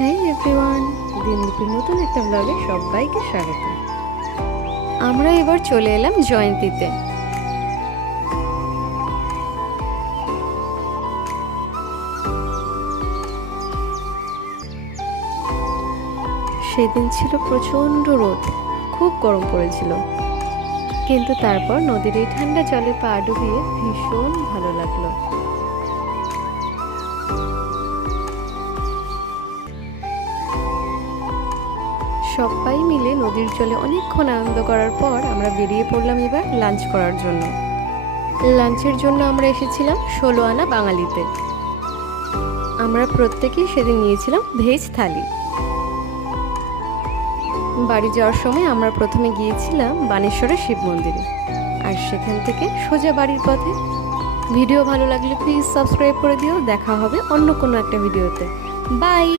হেই everyone, দিনলিপির নতুন একটা ব্লগে সবাইকে স্বাগত। আমরা এবার চলে এলাম জয়ন্তীতে। সেদিন ছিল প্রচণ্ড রোদ, খুব গরম পড়েছিল, কিন্তু তারপর নদীর এই ঠান্ডা জলে পা ডুবিয়ে ভীষণ ভালো লাগলো। সবাই মিলে নদীর জলে অনেকক্ষণ আনন্দ করার পর আমরা বেরিয়ে পড়লাম এবার লাঞ্চ করার জন্য। লাঞ্চের জন্য আমরা এসেছিলাম 16 আনা বাঙালিতে। আমরা প্রত্যেকেই সেদিন নিয়েছিলাম ভেজ থালি। বাড়ি যাওয়ার সময় আমরা প্রথমে গিয়েছিলাম বানেশ্বরের শিব মন্দিরে, আর সেখান থেকে সোজা বাড়ির পথে। ভিডিও ভালো লাগলে প্লিজ সাবস্ক্রাইব করে দিও। দেখা হবে অন্য কোনো একটা ভিডিওতে। বাই।